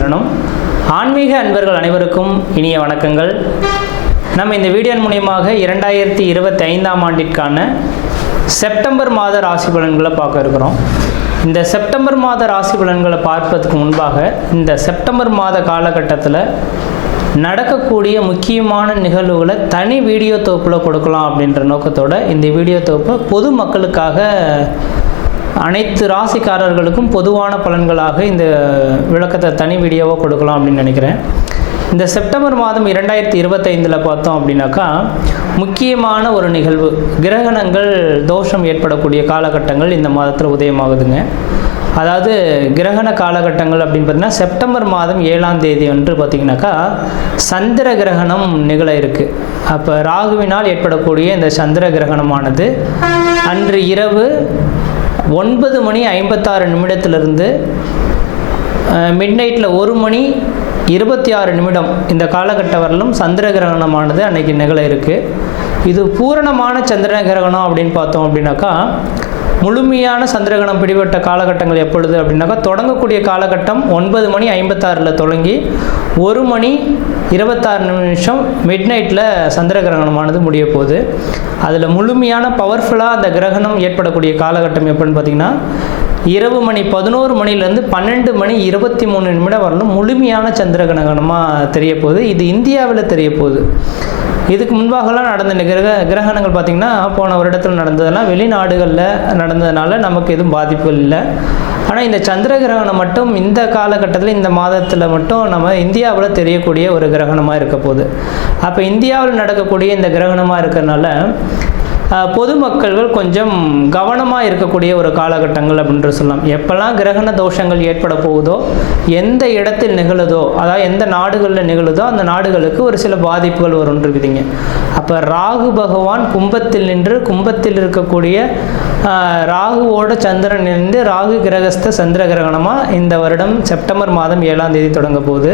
சரணம். ஆன்மீக அன்பர்கள் அனைவருக்கும் இனிய வணக்கங்கள். நம்ம இந்த வீடியோ மூலமாக 2025ஆம் ஆண்டிற்கான செப்டம்பர் மாத ராசி பலன்களை பார்க்க இருக்கிறோம். இந்த செப்டம்பர் மாத ராசி பலன்களை பார்ப்பதற்கு முன்பாக இந்த செப்டம்பர் மாத காலகட்டத்தில் நடக்கக்கூடிய முக்கியமான நிகழ்வுகளை தனி வீடியோ தொகுப்பில் கொடுக்கலாம் அப்படின்ற நோக்கத்தோடு இந்த வீடியோ தொகுப்பை பொது மக்களுக்காக அனைத்து ராசிக்காரர்களுக்கும் பொதுவான பலன்களாக இந்த விளக்கத்தை தனி வீடியோவாக கொடுக்கலாம் அப்படின்னு நினைக்கிறேன். இந்த செப்டம்பர் மாதம் 2025 பார்த்தோம் அப்படின்னாக்கா முக்கியமான ஒரு நிகழ்வு, கிரகணங்கள் தோஷம் ஏற்படக்கூடிய காலகட்டங்கள் இந்த மாதத்தில் உதயமாகுதுங்க. அதாவது கிரகண காலகட்டங்கள் அப்படின்னு பார்த்தீங்கன்னா செப்டம்பர் மாதம் 7ஆம் தேதி அன்று பார்த்திங்கனாக்கா சந்திர கிரகணம் நிகழ இருக்குது. அப்போ ராகுவினால் ஏற்படக்கூடிய இந்த சந்திர கிரகணமானது அன்று இரவு 9 மணி 56 நிமிடத்திலிருந்து மிட்நைட்டில் 1 மணி 26 நிமிடம் இந்த காலகட்ட வரலும் சந்திர கிரகணமானது அன்றைக்கி நிகழ இருக்குது. இது பூரணமான சந்திர கிரகணம் அப்படின்னு பார்த்தோம் அப்படின்னாக்கா முழுமையான சந்திரகிரகணம் பிடிபட்ட காலகட்டங்கள் எப்பொழுது அப்படின்னாக்கா தொடங்கக்கூடிய காலகட்டம் 9 மணி 56 தொடங்கி 1 மணி 26 நிமிஷம் மிட்நைட்டில் சந்திர கிரகணமானது முடிய போகுது. அதில் முழுமையான பவர்ஃபுல்லாக அந்த கிரகணம் ஏற்படக்கூடிய காலகட்டம் எப்படின்னு பார்த்திங்கன்னா இரவு மணி 11 மணிலேருந்து 12 மணி 23 நிமிடம் வரலும் முழுமையான சந்திர கிரகணமாக தெரிய போகுது. இது இந்தியாவில் தெரிய போகுது. இதுக்கு முன்பாகலாம் நடந்த கிரகணங்கள் பார்த்திங்கன்னா போன வருடத்தில் நடந்ததெல்லாம் வெளிநாடுகளில் நடந்ததுனால நமக்கு எதுவும் பாதிப்புகள் இல்லை. ஆனால் இந்த சந்திர கிரகணம் மட்டும் இந்த காலகட்டத்தில் இந்த மாதத்தில் மட்டும் நம்ம இந்தியாவில் தெரியக்கூடிய ஒரு கிரகணமாக இருக்க போகுது. அப்போ இந்தியாவில் நடக்கக்கூடிய இந்த கிரகணமாக இருக்கிறதுனால பொதுமக்கள்கள் கொஞ்சம் கவனமாக இருக்கக்கூடிய ஒரு காலகட்டங்கள் அப்படின்ற சொல்லலாம். எப்போல்லாம் கிரகண தோஷங்கள் ஏற்பட போகுதோ, எந்த இடத்தில் நிகழுதோ, அதாவது எந்த நாடுகளில் நிகழுதோ அந்த நாடுகளுக்கு ஒரு சில பாதிப்புகள் வரும்னு இருக்குதுங்க. அப்போ ராகு பகவான் கும்பத்தில் நின்று கும்பத்தில் இருக்கக்கூடிய ராகுவோட சந்திரன் இருந்து ராகு கிரகஸ்த சந்திர கிரகணமாக இந்த வருடம் செப்டம்பர் மாதம் 7ஆம் தேதி தொடங்க போகுது.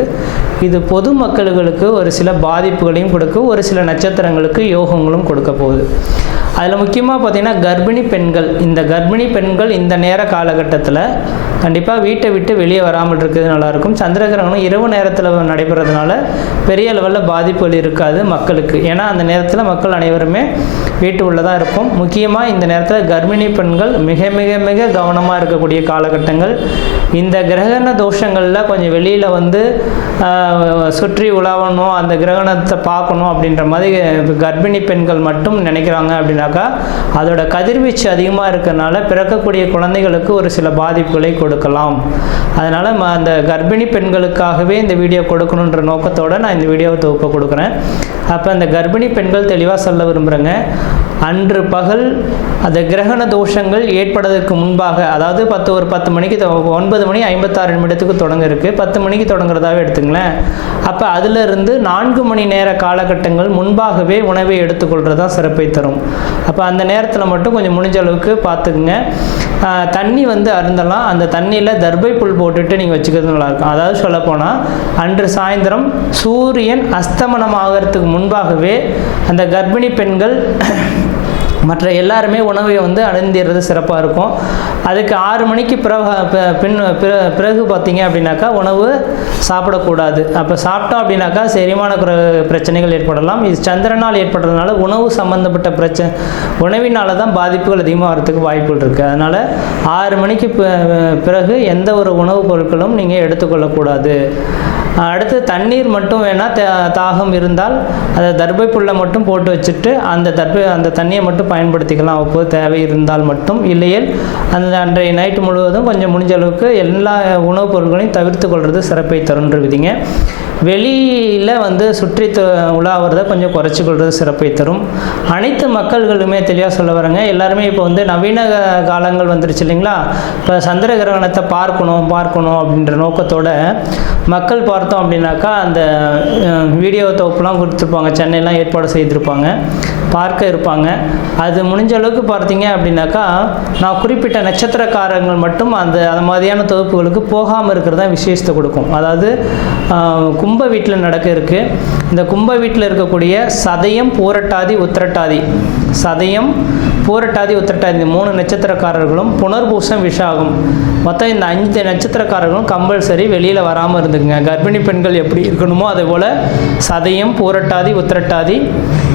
இது பொதுமக்களுக்கு ஒரு சில பாதிப்புகளையும் கொடுக்கும், ஒரு சில நட்சத்திரங்களுக்கு யோகங்களும் கொடுக்க போகுது. அதில் முக்கியமாக பார்த்திங்கன்னா கர்ப்பிணி பெண்கள், இந்த கர்ப்பிணி பெண்கள் இந்த நேர காலகட்டத்தில் கண்டிப்பாக வீட்டை விட்டு வெளியே வராமல் இருக்கிறது நல்லாயிருக்கும். சந்திர கிரகணம் இரவு நேரத்தில் நடைபெறதுனால பெரிய லெவலில் பாதிப்புகள் இருக்காது மக்களுக்கு. ஏன்னா அந்த நேரத்தில் மக்கள் அனைவருமே வீட்டு உள்ளதாக இருக்கும். முக்கியமாக இந்த நேரத்தில் கர்ப்பிணி பெண்கள் மிக மிக மிக கவனமாக இருக்கக்கூடிய காலகட்டங்கள். இந்த கிரகண தோஷங்களில் கொஞ்சம் வெளியில் வந்து சுற்றி உலாவணும், அந்த கிரகணத்தை பார்க்கணும் அப்படின்ற மாதிரி கர்ப்பிணி பெண்கள் மட்டும் நினைக்கிறாங்க அப்படின்னாக்கா அதோட கதிர்வீச்சு அதிகமாக இருக்கிறதுனால பிறக்கக்கூடிய குழந்தைகளுக்கு ஒரு சில பாதிப்புகளை கொடுக்கலாம். அதனால் அந்த கர்ப்பிணி பெண்களுக்காகவே இந்த வீடியோ கொடுக்கணுன்ற நோக்கத்தோடு நான் இந்த வீடியோவை தொகுப்பை கொடுக்குறேன். அப்போ அந்த கர்ப்பிணி பெண்கள் தெளிவாக சொல்ல விரும்புகிறேங்க, அன்று பகல் அந்த கிரகண தோஷங்கள் ஏற்படுவதற்கு முன்பாக, அதாவது 10 மணிக்கு 9 மணி 56 நிமிடத்துக்கு தொடங்க இருக்குது, 10 மணிக்கு தொடங்குறதாவே எடுத்துங்களேன். அப்போ அதிலிருந்து 4 மணி நேர காலகட்டங்கள் முன்பாகவே உணவை எடுத்துக்கொள்கிறதா சிறப்பை தரும். அப்போ அந்த நேரத்தில் மட்டும் கொஞ்சம் முடிஞ்ச அளவுக்கு பார்த்துக்குங்க. தண்ணி வந்து அருந்தலாம், அந்த தண்ணியில் தர்பை புல் போட்டுட்டு நீங்கள் வச்சுக்கிறது நல்லாயிருக்கும். அதாவது சொல்லப்போனால் அன்று சாயந்தரம் சூரியன் அஸ்தமனம் ஆகிறதுக்கு முன்பாகவே அந்த கர்ப்பிணி பெண்கள் மற்ற எல்லாருமே உணவை வந்து அருந்திடுறது சிறப்பாக இருக்கும். அதுக்கு 6 மணிக்கு பிறகு பார்த்தீங்க அப்படின்னாக்கா உணவு சாப்பிடக்கூடாது. அப்போ சாப்பிட்டோம் அப்படின்னாக்கா செரிமான பிரச்சனைகள் ஏற்படலாம். இது சந்திரனால் ஏற்படுறதுனால உணவு சம்மந்தப்பட்ட உணவினால தான் பாதிப்புகள் அதிகமாக வரதுக்கு வாய்ப்புகள் இருக்குது. அதனால் 6 மணிக்கு பிறகு எந்த ஒரு உணவுப் பொருட்களும் நீங்கள் எடுத்துக்கொள்ளக்கூடாது. அடுத்து தண்ணீர் மட்டும் வேணால் தாகம் இருந்தால் அதை தர்பை புல்லை மட்டும் போட்டு வச்சுட்டு அந்த தண்ணியை மட்டும் பயன்படுத்திக்கலாம் அப்போது தேவை இருந்தால் மட்டும். இல்லையேல் அந்த அன்றைய நைட்டு முழுவதும் கொஞ்சம் முடிஞ்ச அளவுக்கு எல்லா உணவுப் பொருட்களையும் தவிர்த்து கொள்வது சிறப்பை தருன்ற விதிங்க. வெளியில் வந்து சுற்றி உலாவறதை கொஞ்சம் குறைச்சி கொள்வது சிறப்பை தரும். அனைத்து மக்கள்களுமே தெளிவாக சொல்ல வரேங்க. எல்லாருமே இப்போ வந்து நவீன காலங்கள் வந்துருச்சு இல்லைங்களா. இப்போ சந்திர கிரகணத்தை பார்க்கணும் அப்படின்ற நோக்கத்தோட மக்கள் பார்த்தோம் அப்படின்னாக்கா அந்த வீடியோ தொகுப்புலாம் கொடுத்துருப்பாங்க, சென்னையெல்லாம் ஏற்பாடு செய்திருப்பாங்க, பார்க்க இருப்பாங்க. அது முடிஞ்ச அளவுக்கு பார்த்தீங்க அப்படின்னாக்கா நான் குறிப்பிட்ட நட்சத்திரக்காரங்கள் மட்டும் அந்த மாதிரியான தொகுப்புகளுக்கு போகாமல் இருக்கிறது தான் விசேஷத்தை கொடுக்கும். அதாவது கும்ப வீட்டில் நடக்க இருக்குது. இந்த கும்ப வீட்டில் இருக்கக்கூடிய சதயம், பூரட்டாதி, உத்திரட்டாதி சதயம், பூரட்டாதி, உத்திரட்டாதி இந்த 3 நட்சத்திரக்காரர்களும், புனர்பூசம், விஷாகம் மொத்தம் இந்த 5 நட்சத்திரக்காரர்களும் கம்பல்சரி வெளியில் வராமல் இருந்துக்குங்க. கர்ப்பிணி பெண்கள் எப்படி இருக்கணுமோ அதே போல் சதயம், பூரட்டாதி, உத்திரட்டாதி,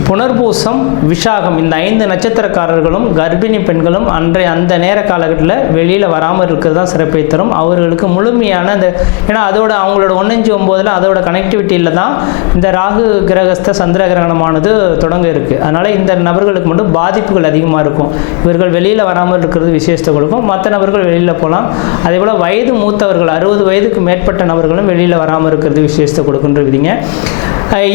புனர்பூசம், விஷாகம் இந்த 5 நட்சத்திரக்காரர்களும் கர்ப்பிணி பெண்களும் அந்த நேர காலகட்டத்தில் வெளியில் வராமல் இருக்கிறது தான் சிறப்பை தரும். அவர்களுக்கு முழுமையான அந்த ஏன்னா அதோட அவங்களோட 1-5-9 அதோட கனெக்டிவிட்டியில் தான் இந்த ராகு கிரகஸ்த சந்திர கிரகணமானது தொடங்க இருக்குது. அதனால் இந்த நபர்களுக்கு மட்டும் பாதிப்புகள் அதிகமாக இருக்கும். இவர்கள் வெளியில் வராமல் இருக்கிறது விசேஷத்தை கொடுக்கும். மற்ற நபர்கள் வெளியில் போகலாம். அதே போல் வயது மூத்தவர்கள் 60 வயதுக்கு மேற்பட்ட நபர்களும் வெளியில் வராமல் இருக்கிறது விசேஷத்தை கொடுக்குன்றீங்க.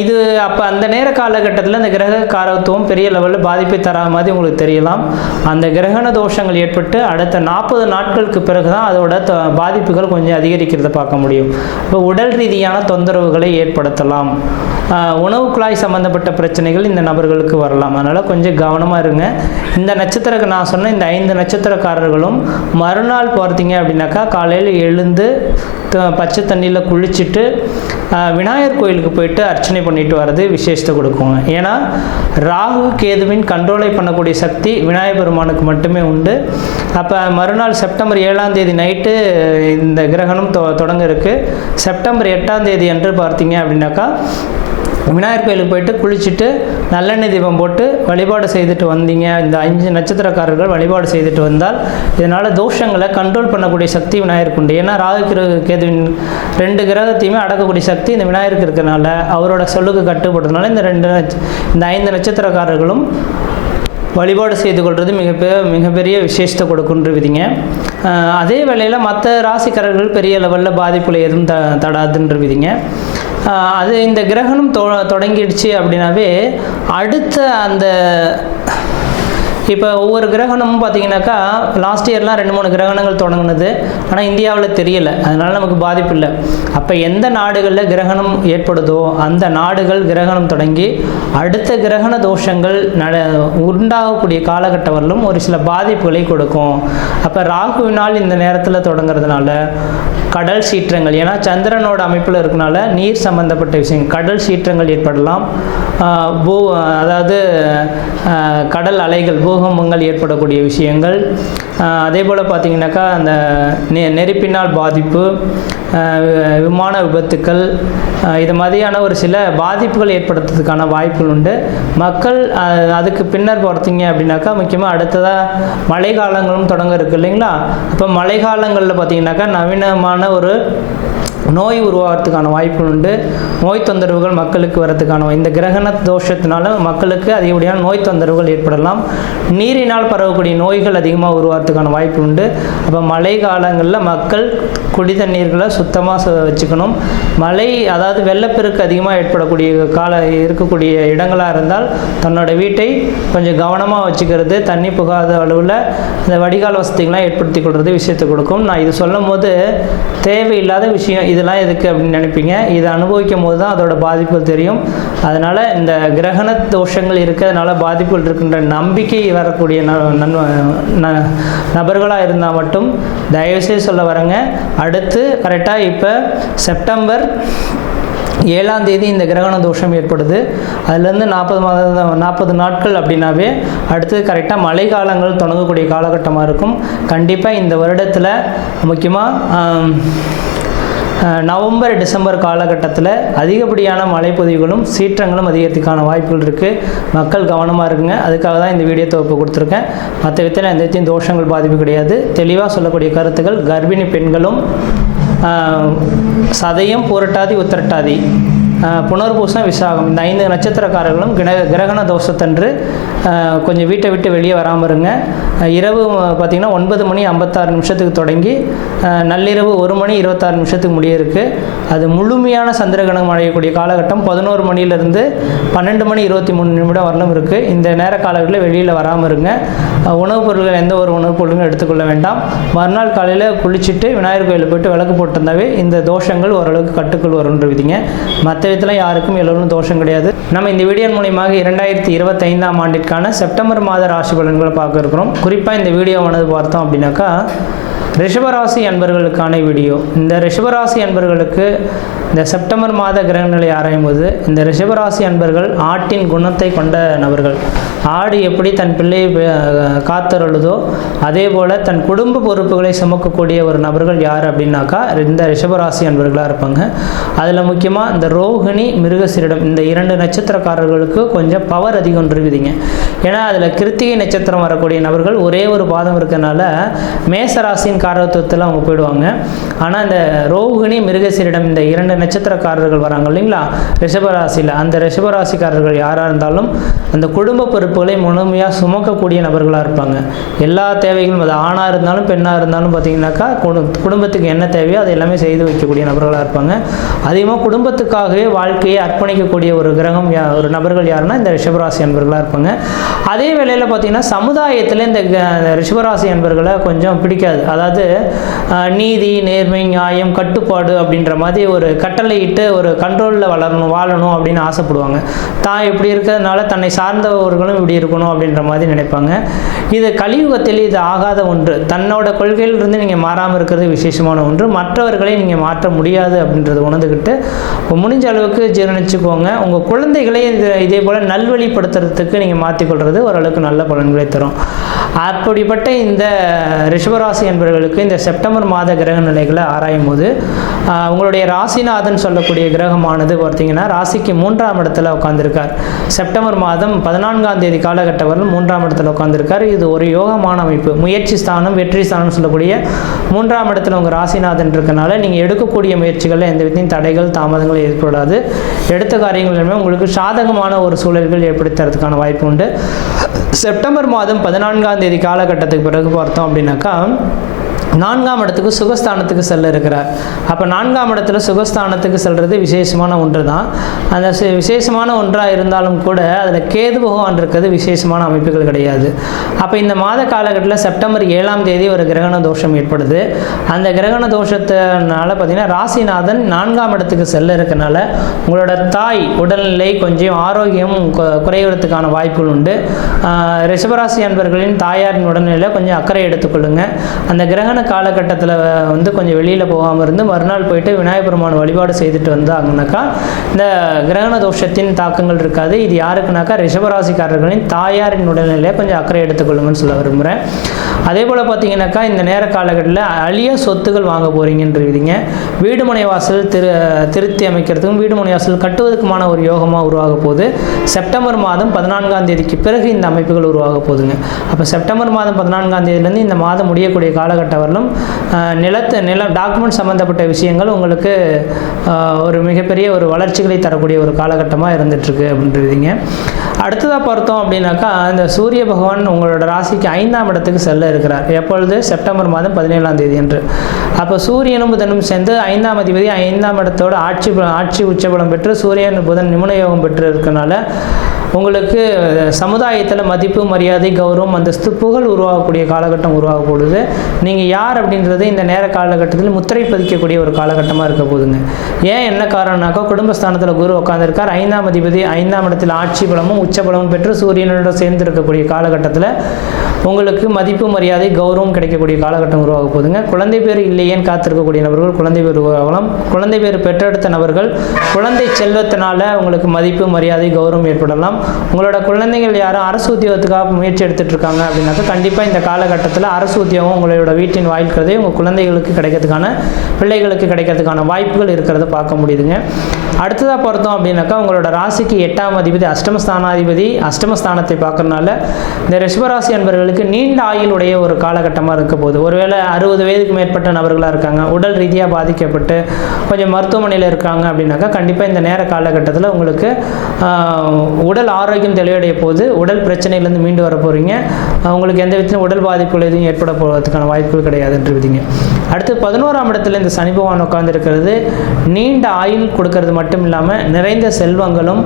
இது அப்போ அந்த நேர காலகட்டத்தில் அந்த கிரக காரத்துவம் பெரிய லெவலில் பாதிப்பை தராத மாதிரி உங்களுக்கு தெரியலாம். அந்த கிரகண தோஷங்கள் ஏற்பட்டு அடுத்த 40 நாட்களுக்கு பிறகு தான் அதோட பாதிப்புகள் கொஞ்சம் அதிகரிக்கிறத பார்க்க முடியும். இப்போ உடல் ரீதியான தொந்தரவுகளை ஏற்படுத்தலாம். உணவு குழாய் சம்மந்தப்பட்ட பிரச்சனைகள் இந்த நபர்களுக்கு வரலாம். அதனால் கொஞ்சம் கவனமாக இருங்க. இந்த நட்சத்திர நான் சொன்ன இந்த 5 நட்சத்திரக்காரர்களும் மறுநாள் பார்த்தீங்க அப்படின்னாக்கா காலையில் எழுந்து பச்சை தண்ணியில் குளிச்சுட்டு விநாயகர் கோயிலுக்கு போயிட்டு அர்ச்சனை பண்ணிட்டு வர்றது விசேஷத்தை கொடுக்குங்க. ஏன்னா ராகு கேதுவின் கண்ட்ரோலை பண்ணக்கூடிய சக்தி விநாயகர் பெருமானுக்கு மட்டுமே உண்டு. அப்போ மறுநாள் செப்டம்பர் 7ஆம் தேதி நைட்டு இந்த கிரகணம் தொடங்க இருக்குது. செப்டம்பர் 8ஆம் தேதி அன்று பார்த்தீங்க அப்படின்னாக்கா விநாயகர் கோயிலுக்கு போயிட்டு குளிச்சுட்டு நல்லெண்ணெய் தீபம் போட்டு வழிபாடு செய்துட்டு வந்தீங்க. இந்த 5 நட்சத்திரக்காரர்கள் வழிபாடு செய்துட்டு வந்தால் இதனால் தோஷங்களை கண்ட்ரோல் பண்ணக்கூடிய சக்தி விநாயகருக்கு உண்டு. ஏன்னா ராகு கேதுவின் 2 கிரகத்தையுமே அடக்கக்கூடிய சக்தி இந்த விநாயகருக்கு இருக்கிறனால அவரோட சொல்லுக்கு கட்டுப்படுறதுனால இந்த 5 நட்சத்திரக்காரர்களும் வழிபாடு செய்து கொள்வது மிகப்பெரிய விசேஷத்தை கொடுக்குன்றவிதிங்க. அதே வேளையில் மற்ற ராசிக்காரர்கள் பெரிய லெவலில் பாதிப்புல எதுவும் தடாதுன்றவிதிங்க. அது இந்த கிரகணம் தொடங்கிடுச்சு அப்படின்னாவே அடுத்த அந்த இப்போ ஒவ்வொரு கிரகணமும் பார்த்தீங்கன்னாக்கா லாஸ்ட் இயர்லாம் 2-3 கிரகணங்கள் தொடங்கினது. ஆனால் இந்தியாவில் தெரியலை, அதனால் நமக்கு பாதிப்பு இல்லை. அப்போ எந்த நாடுகளில் கிரகணம் ஏற்படுதோ அந்த நாடுகள் கிரகணம் தொடங்கி அடுத்த கிரகண தோஷங்கள் உண்டாகக்கூடிய காலகட்டம் வரலும் ஒரு சில பாதிப்புகளை கொடுக்கும். அப்போ ராகுவினால் இந்த நேரத்தில் தொடங்கிறதுனால கடல் சீற்றங்கள், ஏன்னா சந்திரனோட அமைப்பில் இருக்கனால நீர் சம்பந்தப்பட்ட விஷயங்கள் கடல் சீற்றங்கள் ஏற்படலாம். அதாவது கடல் அலைகள் பூகம்பங்கள் ஏற்படக்கூடிய விஷயங்கள். அதே போல் பார்த்திங்கனாக்கா அந்த நெருப்பினால் பாதிப்பு, விமான விபத்துக்கள், இது மாதிரியான ஒரு சில பாதிப்புகள் ஏற்படுத்துறதுக்கான வாய்ப்புகள் உண்டு. மக்கள் அதுக்கு பின்னர் பார்த்தீங்க அப்படின்னாக்கா முக்கியமாக அடுத்ததாக மழை காலங்களும் தொடங்க இருக்குது இல்லைங்களா. அப்போ மழை காலங்களில் பார்த்திங்கனாக்கா நவீனமான ஒரு நோய் உருவாகிறதுக்கான வாய்ப்புகள் உண்டு. நோய் தொந்தரவுகள் மக்களுக்கு வரதுக்கான இந்த கிரகண தோஷத்தினால மக்களுக்கு அதிகப்படியான நோய் தொந்தரவுகள் ஏற்படலாம். நீரினால் பரவக்கூடிய நோய்கள் அதிகமாக உருவாகிறதுக்கான வாய்ப்பு உண்டு. அப்போ மழை காலங்களில் மக்கள் குடி தண்ணீர்களை சுத்தமாக வச்சுக்கணும். மழை அதாவது வெள்ளப்பெருக்கு அதிகமாக ஏற்படக்கூடிய இருக்கக்கூடிய இடங்களாக இருந்தால் தன்னோட வீட்டை கொஞ்சம் கவனமாக வச்சுக்கிறது, தண்ணி புகாத அளவில் இந்த வடிகால் வசதிகள்லாம் ஏற்படுத்தி கொள்வது விஷயத்தை கொடுக்கும். நான் இது சொல்லும் போது தேவையில்லாத விஷயம் இதெல்லாம் எதுக்கு அப்படின்னு நினைப்பீங்க. இதை அனுபவிக்கும் போது தான் அதோட பாதிப்புகள் தெரியும். அதனால் இந்த கிரகண தோஷங்கள் இருக்கிறதுனால பாதிப்புகள் இருக்கின்ற நம்பிக்கை வரக்கூடிய நபர்களாக இருந்தால் மட்டும் தயவுசெய்து சொல்ல வரேங்க. அடுத்து கரெக்டாக இப்போ செப்டம்பர் 7ஆம் தேதி இந்த கிரகண தோஷம் ஏற்படுது. அதுலேருந்து 40 நாட்கள் அப்படின்னாவே அடுத்து கரெக்டாக மழை காலங்கள் தொடங்கக்கூடிய காலகட்டமாக இருக்கும். கண்டிப்பாக இந்த வருடத்தில் முக்கியமாக நவம்பர் டிசம்பர் காலகட்டத்தில் அதிகப்படியான மழைப்பொழிவுகளும் சீற்றங்களும் அதிகரிக்கிறதுக்கான வாய்ப்புகள் இருக்குது. மக்கள் கவனமாக இருக்குங்க. அதுக்காக தான் இந்த வீடியோ தொகுப்பு கொடுத்துருக்கேன். மற்ற விதத்தில் எந்த தோஷங்கள் பாதிப்பு கிடையாது. தெளிவாக சொல்லக்கூடிய கருத்துக்கள் கர்ப்பிணி பெண்களும் சதயம், பூரட்டாதி, உத்திரட்டாதி, புனர்பூசம், விசாகம் இந்த 5 நட்சத்திரக்காரர்களும் கிரகண தோஷத்தன்று கொஞ்சம் வீட்டை விட்டு வெளியே வராமல் இருங்க. இரவு பார்த்திங்கன்னா 9:56 தொடங்கி நள்ளிரவு 1:26 முடிய இருக்குது. அது முழுமையான சந்திரகிரகணம் அடையக்கூடிய காலகட்டம் 11 மணியிலிருந்து 12:23 வரலும் இருக்குது. இந்த நேர காலங்களில் வெளியில் வராமல் இருங்க. உணவுப் பொருட்கள் எந்த ஒரு உணவுப் பொருட்களும் எடுத்துக்கொள்ள வேண்டாம். மறுநாள் காலையில் குளிச்சுட்டு விநாயகர் கோயிலில் போய்ட்டு விளக்கு போட்டிருந்தாவே இந்த தோஷங்கள் ஓரளவுக்கு கட்டுக்குள் வரும்ன்ற விதிங்க. மற்ற விதத்தில் யாருக்கும் எல்லோரும் தோஷம் கிடையாது. நம்ம இந்த வீடியோ மூலியமாக 2025ஆம் ஆண்டிற்கான செப்டம்பர் மாத ராசி பலன்களை பார்க்க இருக்கிறோம். குறிப்பாக இந்த வீடியோவானது பார்த்தோம் அப்படின்னாக்கா ரிஷபராசி அன்பர்களுக்கான வீடியோ. இந்த ரிஷபராசி அன்பர்களுக்கு இந்த செப்டம்பர் மாத கிரகநிலை ஆராயும் போது இந்த ரிஷபராசி அன்பர்கள் ஆட்டின் குணத்தை கொண்ட நபர்கள். ஆடு எப்படி தன் பிள்ளையை காத்தருளுதோ அதே போல் தன் குடும்ப பொறுப்புகளை சுமக்கக்கூடிய ஒரு நபர்கள் யார் அப்படின்னாக்கா இந்த ரிஷபராசி அன்பர்களாக இருப்பாங்க. அதில் முக்கியமாக இந்த ரோகிணி மிருகசீரிடம் இந்த 2 நட்சத்திரக்காரர்களுக்கு கொஞ்சம் பவர் அதிகம் இருக்குதுங்க. ஏன்னா அதில் கிருத்திகை நட்சத்திரம் வரக்கூடிய நபர்கள் ஒரே ஒரு பாதம் இருக்கிறதுனால மேசராசியின் காரகத்துவத்தில் அவங்க போயிடுவாங்க. ஆனால் இந்த ரோகிணி மிருகசீரிடம் இந்த 2 நட்சத்திரக்காரர்கள் வராங்க இல்லைங்களா ரிஷபராசியில், அந்த ரிஷபராசிக்காரர்கள் யாராக இருந்தாலும் அந்த குடும்ப பொறுப்புகளை முழுமையாக சுமக்கக்கூடிய நபர்களாக இருப்பாங்க. எல்லா தேவைகளும் அது ஆணாக இருந்தாலும் பெண்ணாக இருந்தாலும் பார்த்தீங்கன்னாக்கா குடும்பத்துக்கு என்ன தேவையோ அதை எல்லாமே செய்து வைக்கக்கூடிய நபர்களாக இருப்பாங்க. அதிகமாக குடும்பத்துக்காகவே வாழ்க்கையை அர்ப்பணிக்கக்கூடிய ஒரு கிரகம் ஒரு நபர்கள் யாருன்னா இந்த ரிஷபராசி அன்பர்களாக இருப்பாங்க. அதே வேளையில் பார்த்தீங்கன்னா சமுதாயத்தில் இந்த ரிஷபராசி அன்பர்களை கொஞ்சம் பிடிக்காது. அதாவது நீதி, நேர்மை, நியாயம், கட்டுப்பாடு அப்படின்ற மாதிரி ஒரு கட்டளையிட்டு ஒரு கண்ட்ரோலில் வாழணும் அப்படின்னு ஆசைப்படுவாங்க. தான் இப்படி இருக்கிறதுனால தன்னை சார்ந்தவர்களும் இப்படி இருக்கணும் அப்படின்ற மாதிரி நினைப்பாங்க. இது கலியுகத்தில் இது ஆகாத ஒன்று. தன்னோட கொள்கையிலிருந்து நீங்கள் மாறாமல் இருக்கிறது விசேஷமான ஒன்று. மற்றவர்களை நீங்கள் மாற்ற முடியாது அப்படின்றத உணர்ந்துக்கிட்டு முடிஞ்ச அளவுக்கு ஜீரணிச்சுக்கோங்க. உங்கள் குழந்தைகளை இதே போல் நல்வழிப்படுத்துறதுக்கு நீங்கள் மாற்றிக்கொள்வது ஓரளவுக்கு நல்ல பலன்களை தரும். அப்படிப்பட்ட இந்த ரிஷபராசி என்பவர்களுக்கு இந்த செப்டம்பர் மாத கிரக நிலைகளை ஆராயும் போது உங்களுடைய ராசிநாதன் சொல்லக்கூடிய கிரகமானது பார்த்தீங்கன்னா ராசிக்கு 3ஆம் இடத்துல உட்காந்துருக்கார். செப்டம்பர் மாதம் 14ஆம் தேதி காலகட்டம் வரலும் 3ஆம் இடத்துல உட்காந்துருக்கார். இது ஒரு யோகமான அமைப்பு. முயற்சி ஸ்தானம், வெற்றி ஸ்தானம் சொல்லக்கூடிய 3ஆம் இடத்துல உங்கள் ராசிநாதன் இருக்கனால நீங்கள் எடுக்கக்கூடிய முயற்சிகளில் எந்த விதத்தையும் தடைகள், தாமதங்கள் ஏற்படாது. எடுத்த காரியங்களுமே உங்களுக்கு சாதகமான ஒரு சூழல்கள் ஏற்படுத்துறதுக்கான வாய்ப்பு உண்டு. செப்டம்பர் மாதம் 14ஆம் தேதி காலகட்டத்துக்கு பிறகு பார்த்தோம் அப்படின்னாக்கா 4ஆம் இடத்துக்கு சுகஸ்தானத்துக்கு செல்ல இருக்கிறார். அப்போ 4ஆம் இடத்துல சுகஸ்தானத்துக்கு செல்வது விசேஷமான ஒன்று தான். அந்த விசேஷமான ஒன்றாக இருந்தாலும் கூட அதில் கேது பகவான் இருக்கிறது விசேஷமான அமைப்புகள் கிடையாது. அப்போ இந்த மாத காலகட்டத்தில் செப்டம்பர் 7ஆம் தேதி ஒரு கிரகண தோஷம் ஏற்படுது. அந்த கிரகண தோஷத்தினால பார்த்தீங்கன்னா ராசிநாதன் 4ஆம் இடத்துக்கு செல்ல இருக்கனால உங்களோட தாய் உடல்நிலை கொஞ்சம் ஆரோக்கியம் குறைவதற்கான வாய்ப்புகள் உண்டு. ரிஷபராசி அன்பர்களின் தாயாரின் உடல்நிலையில் கொஞ்சம் அக்கறை எடுத்துக்கொள்ளுங்க. அந்த கிரகண காலகட்டத்தில் வந்து கொஞ்சம் வெளியில் போகாமல் இருந்து மறுநாள் போயிட்டு விநாயகர் பெருமான் வழிபாடு செய்துட்டு வந்தாங்கன்னாக்கா இந்த கிரகண தோஷத்தின் தாக்கங்கள் இருக்காது. இது யாருக்குனாக்கா ரிஷபராசிக்காரர்களின் தாயாரின் உடல்நிலையை கொஞ்சம் அக்கறை எடுத்துக்கொள்ளுங்கன்னு சொல்ல விரும்புகிறேன். அதே போல் பார்த்தீங்கன்னாக்கா இந்த நேர காலகட்டத்தில் அழிய சொத்துக்கள் வாங்க போகிறீங்கன்றீங்க. வீடு மனை வாசல் திருத்தி அமைக்கிறதுக்கும் வீடு மனை வாசல் கட்டுவதற்குமான ஒரு யோகமாக உருவாக போகுது. செப்டம்பர் மாதம் 14ஆம் தேதிக்கு பிறகு இந்த அமைப்புகள் உருவாக போகுதுங்க. அப்போ செப்டம்பர் மாதம் 14ஆம் தேதியிலேருந்து இந்த மாதம் முடியக்கூடிய காலகட்டம் வரலும் நிலம் டாக்குமெண்ட் சம்மந்தப்பட்ட விஷயங்கள் உங்களுக்கு ஒரு மிகப்பெரிய ஒரு வளர்ச்சிகளை தரக்கூடிய ஒரு காலகட்டமாக இருந்துகிட்ருக்கு அப்படின்றீங்க. அடுத்ததாக பார்த்தோம் அப்படின்னாக்கா இந்த சூரிய பகவான் உங்களோட ராசிக்கு 5ஆம் இடத்துக்கு செல்ல இருக்கிறார். எப்பொழுது? செப்டம்பர் மாதம் 17ஆம் தேதி என்று. அப்போ சூரியனும் புதனும் சேர்ந்து 5ஆம் அதிபதி 5ஆம் இடத்தோட ஆட்சி உச்சபலம் பெற்று சூரியன் புதன் நிமுன யோகம் பெற்று இருக்கனால உங்களுக்கு சமுதாயத்தில் மதிப்பு, மரியாதை, கௌரவம், அந்தஸ்து, புகழ் உருவாகக்கூடிய காலகட்டம் உருவாகக்கூடுது. நீங்கள் யார் அப்படின்றது இந்த நேர காலகட்டத்தில் முத்திரை பதிக்கக்கூடிய ஒரு காலகட்டமாக இருக்க போதுங்க. ஏன் என்ன காரணம்னாக்கா குடும்பஸ்தானத்தில் குரு உட்காந்துருக்கார். 5ஆம் அதிபதி 5ஆம் இடத்தில் ஆட்சி பலமும் உச்சபலமும் பெற்று சூரியனோட சேர்ந்து இருக்கக்கூடிய காலகட்டத்தில் உங்களுக்கு மதிப்பு, மரியாதை, கௌரவம் கிடைக்கக்கூடிய காலகட்டம் உருவாக போதுங்க. குழந்தை பேர் இல்லையேன்னு காத்திருக்கக்கூடிய நபர்கள் குழந்தை பேர் உருவாகலாம். குழந்தை பேர் பெற்றெடுத்த நபர்கள் குழந்தை செல்வத்தினால உங்களுக்கு மதிப்பு, மரியாதை, கௌரவம் ஏற்படலாம். உங்களோட குழந்தைகள் யாரும் அரசு உத்தியோகத்துக்காக முயற்சி எடுத்துட்டு இருக்காங்க அப்படின்னாக்கா கண்டிப்பாக இந்த காலகட்டத்தில் அரசு உத்தியோகம் உங்களோட வீட்டின் வாயில்கிறதே உங்கள் குழந்தைகளுக்கு கிடைக்கிறதுக்கான, பிள்ளைகளுக்கு கிடைக்கிறதுக்கான வாய்ப்புகள் இருக்கிறத பார்க்க முடியுதுங்க. அடுத்ததாக பார்த்தோம் அப்படின்னாக்கா உங்களோட ராசிக்கு 8ஆம் அதிபதி அஷ்டமஸ்தானாதிபதி அஷ்டமஸ்தானத்தை பார்க்கறதுனால இந்த ரிஷபராசி அன்பர்களுக்கு நீண்ட ஆயுளுடைய ஒரு காலகட்டமாக இருக்க போகுது. ஒருவேளை 60 வயதுக்கு மேற்பட்ட நபர்களாக இருக்காங்க, உடல் ரீதியாக பாதிக்கப்பட்டு கொஞ்சம் மருத்துவமனையில் இருக்காங்க அப்படின்னாக்கா கண்டிப்பாக இந்த நேர காலகட்டத்தில் உங்களுக்கு உடல் ஆரோக்கியம் தெளிவடைய போது உடல் பிரச்சனையிலேருந்து மீண்டு வர போகிறீங்க. உங்களுக்கு எந்த விதத்திலும் உடல் பாதிப்புகள் எதுவும் ஏற்பட போகிறதுக்கான வாய்ப்புகள் கிடையாதுன்றீங்க. அடுத்து 11ஆம் இடத்துல இந்த சனி பகவான் உட்கார்ந்துருக்கிறது நீண்ட ஆயுள் கொடுக்கறது மட்டும் இல்லாமல் நிறைந்த செல்வங்களும்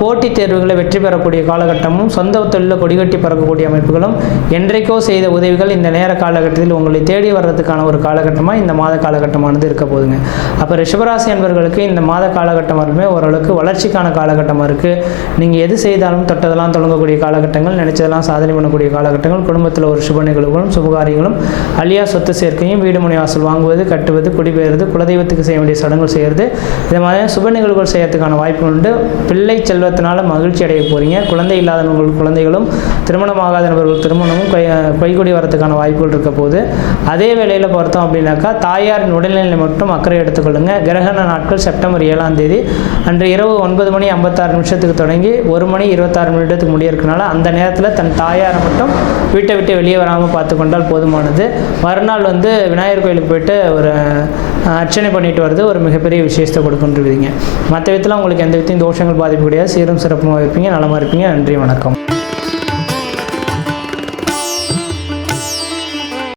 போட்டித் தேர்வுகளை வெற்றி பெறக்கூடிய காலகட்டமும் சொந்த தொழிலில் கொடிகட்டி பறக்கக்கூடிய அமைப்புகளும் என்றைக்கோ செய்த உதவிகள் இந்த நேர காலகட்டத்தில் உங்களை தேடி வர்றதுக்கான ஒரு காலகட்டமாக இந்த மாத காலகட்டமானது இருக்க போதுங்க. அப்போ ரிஷபராசி என்பவர்களுக்கு இந்த மாத காலகட்டம் வரலுமே ஓரளவுக்கு வளர்ச்சிக்கான காலகட்டமாக இருக்குது. நீங்கள் நீங்கள் எது செய்தாலும் தொட்டதெல்லாம் தொடங்கக்கூடிய காலகட்டங்கள், நினைச்சதெல்லாம் சாதனை பண்ணக்கூடிய காலகட்டங்கள், குடும்பத்தில் ஒரு சுப நிகழ்வுகளும் சுபகாரியங்களும், அழியா சொத்து சேர்க்கையும், வீடு மனை வாசல் வாங்குவது, கட்டுவது, குடிபெயர்வது, குலதெய்வத்துக்கு செய்ய வேண்டிய சடங்குகள் செய்கிறது, இது மாதிரியான சுப நிகழ்வுகள் செய்யறதுக்கான வாய்ப்புகள் உண்டு. பிள்ளை செல்வத்தினால மகிழ்ச்சி அடைய போகிறீங்க. குழந்தை இல்லாதவர்கள் குழந்தைகளும், திருமணமாகாத நபர்கள் திருமணமும் கைகூடி வரதுக்கான வாய்ப்புகள் இருக்க போது. அதே வேளையில் பார்த்தோம் அப்படின்னாக்கா தாயாரின் உடல்நிலை மட்டும் அக்கறை எடுத்துக்கொள்ளுங்க. கிரகண நாட்கள் செப்டம்பர் 7ஆம் தேதி அன்று இரவு 9:56 தொடங்கி 1:26 முடியறதுனால அந்த நேரத்தில் தன் தாயாரை மட்டும் வீட்டை விட்டு வெளியே வராமல் பார்த்து கொண்டால் போதுமானது. மறுநாள் விநாயகர் கோயிலுக்கு போயிட்டு ஒரு அர்ச்சனை பண்ணிட்டு வருது ஒரு மிகப்பெரிய விசேஷத்தை கொடுக்கின்றீங்க. மற்ற விதத்தில் உங்களுக்கு எந்த விதத்தையும் தோஷங்கள் பாதிப்பு கிடையாது. சீரும் சிறப்புமாக இருப்பீங்க, நலமாக இருப்பீங்க. நன்றி, வணக்கம்.